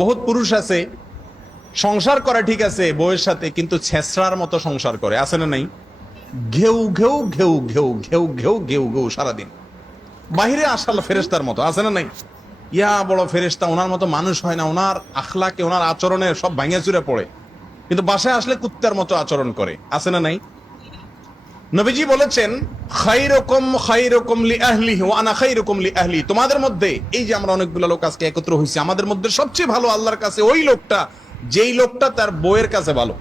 বহুত পুরুষ আছে সংসার করে ঠিক আছে বউয়ের সাথে, কিন্তু ছেঁচড়ার মতো সংসার করে, আছে না নাই? ঘেউ ঘেউ ঘেউ ঘেউ ঘেউ ঘেউ ঘেউ ঘেউ সারাদিন, বাহিরে আসাল ফেরেস্তার মতো, আছে না নাই? ইয়া বড় ফেরেস্তা, ওনার মতো মানুষ হয় না, ওনার আখলাকে ওনার আচরণে সব ভাঙে চুরে পড়ে, কিন্তু বাসায় আসলে কুত্তার মতো আচরণ করে, আছে না নাই? নবীজি বলেছেন খাইরুকুম খাইরুকুম লিআহলিহি ওয়া আনা খাইরুকুম লিআহলি, তোমাদের মধ্যে এই যে আমরা অনেকগুলো লোক আজকে একত্র হইছি, আমাদের মধ্যে সবচেয়ে ভালো আল্লাহর কাছে ওই লোকটা যেই লোকটা তার বউয়ের কাছে ভালো।